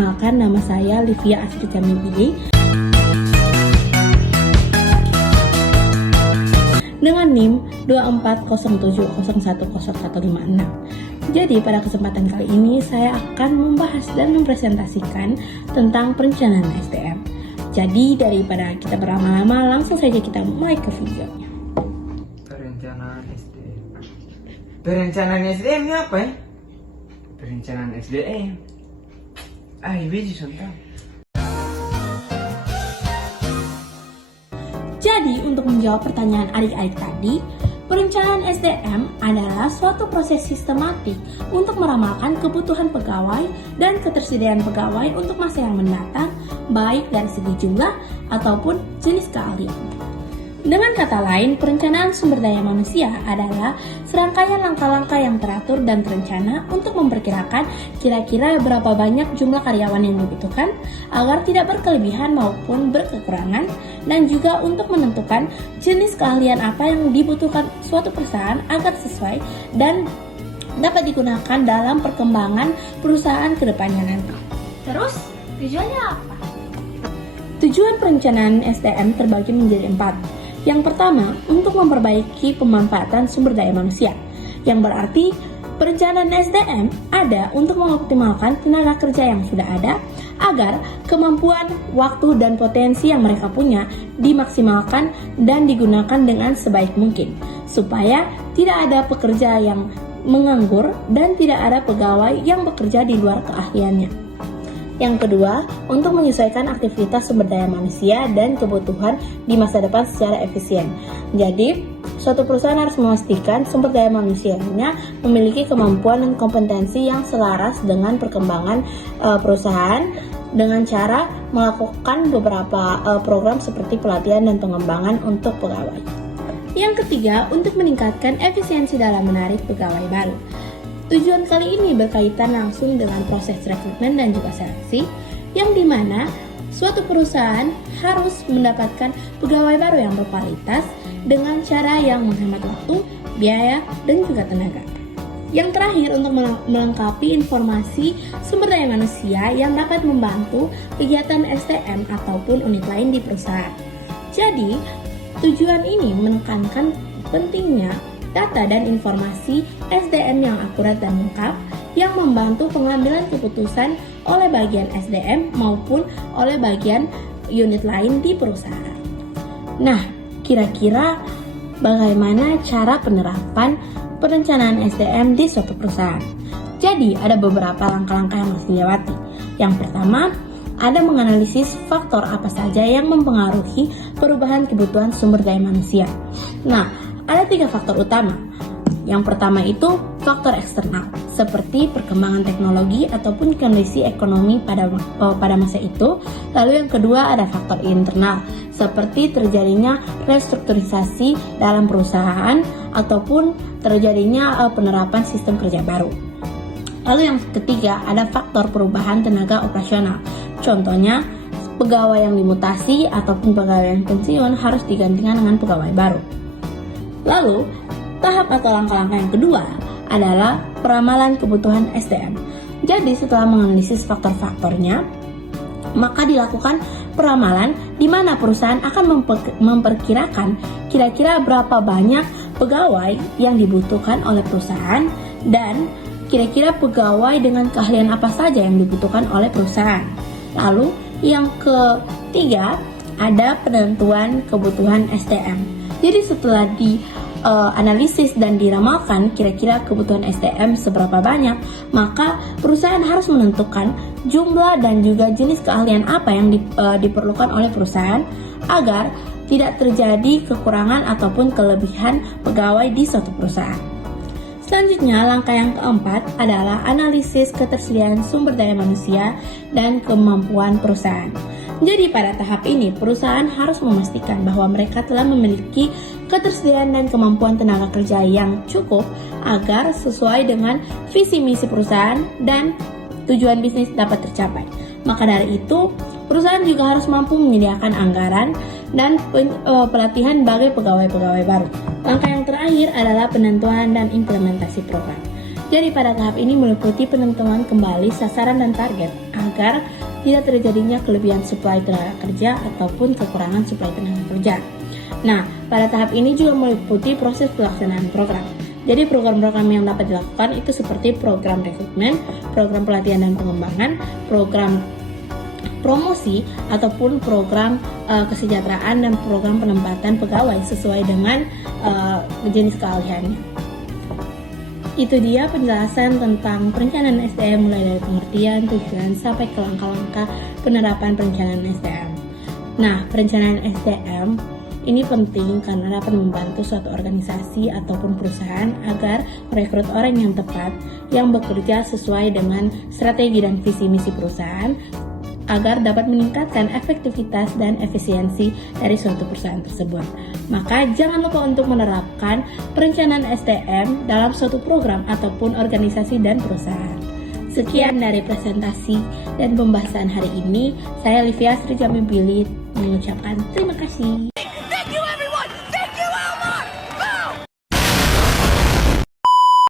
Perkenalkan, nama saya Livia Afrika Mibili dengan NIM 2407010156. Jadi pada kesempatan kali ini saya akan membahas dan mempresentasikan tentang perencanaan SDM. Jadi daripada kita berlama-lama, langsung saja kita mulai ke videonya. Perencanaan SDM. Perencanaan SDM ini apa ya? Perencanaan SDM. Biji contoh. Jadi untuk menjawab pertanyaan adik-adik tadi, perencanaan SDM adalah suatu proses sistematik untuk meramalkan kebutuhan pegawai dan ketersediaan pegawai untuk masa yang mendatang, baik dari segi jumlah ataupun jenis keahlian. Dengan kata lain, perencanaan sumber daya manusia adalah serangkaian langkah-langkah yang teratur dan terencana untuk memperkirakan kira-kira berapa banyak jumlah karyawan yang dibutuhkan agar tidak berkelebihan maupun berkekurangan, dan juga untuk menentukan jenis keahlian apa yang dibutuhkan suatu perusahaan agar sesuai dan dapat digunakan dalam perkembangan perusahaan ke depannya nanti. Terus, tujuannya apa? Tujuan perencanaan SDM terbagi menjadi 4. Yang pertama, untuk memperbaiki pemanfaatan sumber daya manusia, yang berarti perencanaan SDM ada untuk mengoptimalkan tenaga kerja yang sudah ada agar kemampuan, waktu, dan potensi yang mereka punya dimaksimalkan dan digunakan dengan sebaik mungkin, supaya tidak ada pekerja yang menganggur dan tidak ada pegawai yang bekerja di luar keahliannya. Yang kedua, untuk menyesuaikan aktivitas sumber daya manusia dan kebutuhan di masa depan secara efisien. Jadi, suatu perusahaan harus memastikan sumber daya manusianya memiliki kemampuan dan kompetensi yang selaras dengan perkembangan perusahaan dengan cara melakukan beberapa program seperti pelatihan dan pengembangan untuk pegawai. Yang ketiga, untuk meningkatkan efisiensi dalam menarik pegawai baru. Tujuan kali ini berkaitan langsung dengan proses rekrutmen dan juga seleksi, yang dimana suatu perusahaan harus mendapatkan pegawai baru yang berkualitas dengan cara yang menghemat waktu, biaya, dan juga tenaga. Yang terakhir, untuk melengkapi informasi sumber daya manusia yang dapat membantu kegiatan SDM ataupun unit lain di perusahaan. Jadi, tujuan ini menekankan pentingnya data dan informasi SDM yang akurat dan lengkap yang membantu pengambilan keputusan oleh bagian SDM maupun oleh bagian unit lain di perusahaan. Nah, kira-kira bagaimana cara penerapan perencanaan SDM di suatu perusahaan? Jadi, ada beberapa langkah-langkah yang harus dilewati. Yang pertama, ada menganalisis faktor apa saja yang mempengaruhi perubahan kebutuhan sumber daya manusia. Nah, ada 3 faktor utama. Yang pertama itu faktor eksternal, seperti perkembangan teknologi ataupun kondisi ekonomi pada masa itu. Lalu yang kedua ada faktor internal, seperti terjadinya restrukturisasi dalam perusahaan ataupun terjadinya penerapan sistem kerja baru. Lalu yang ketiga ada faktor perubahan tenaga operasional. Contohnya, pegawai yang dimutasi ataupun pegawai yang pensiun harus digantikan dengan pegawai baru. Lalu, tahap atau langkah-langkah yang kedua adalah peramalan kebutuhan SDM. Jadi setelah menganalisis faktor-faktornya, maka dilakukan peramalan di mana perusahaan akan memperkirakan kira-kira berapa banyak pegawai yang dibutuhkan oleh perusahaan dan kira-kira pegawai dengan keahlian apa saja yang dibutuhkan oleh perusahaan. Lalu yang ketiga ada penentuan kebutuhan SDM. Jadi setelah analisis dan diramalkan kira-kira kebutuhan SDM seberapa banyak, maka perusahaan harus menentukan jumlah dan juga jenis keahlian apa yang diperlukan oleh perusahaan agar tidak terjadi kekurangan ataupun kelebihan pegawai di suatu perusahaan. Selanjutnya, langkah yang keempat adalah analisis ketersediaan sumber daya manusia dan kemampuan perusahaan. Jadi pada tahap ini, perusahaan harus memastikan bahwa mereka telah memiliki ketersediaan dan kemampuan tenaga kerja yang cukup agar sesuai dengan visi misi perusahaan dan tujuan bisnis dapat tercapai. Maka dari itu, perusahaan juga harus mampu menyediakan anggaran dan pelatihan bagi pegawai-pegawai baru. Langkah yang terakhir adalah penentuan dan implementasi program. Jadi pada tahap ini meliputi penentuan kembali sasaran dan target agar tidak terjadinya kelebihan suplai tenaga kerja ataupun kekurangan suplai tenaga kerja. Nah, pada tahap ini juga meliputi proses pelaksanaan program. Jadi program-program yang dapat dilakukan itu seperti program rekrutmen, program pelatihan dan pengembangan, program promosi ataupun program kesejahteraan dan program penempatan pegawai sesuai dengan jenis keahliannya. Itu dia penjelasan tentang perencanaan SDM mulai dari pengertian, tujuan, sampai ke langkah-langkah penerapan perencanaan SDM. Nah, perencanaan SDM ini penting karena dapat membantu suatu organisasi ataupun perusahaan agar merekrut orang yang tepat yang bekerja sesuai dengan strategi dan visi misi perusahaan agar dapat meningkatkan efektivitas dan efisiensi dari suatu perusahaan tersebut. Maka jangan lupa untuk menerapkan perencanaan SDM dalam suatu program ataupun organisasi dan perusahaan. Sekian dari presentasi dan pembahasan hari ini. Saya Livia Sri Jambi Bilit mengucapkan terima kasih.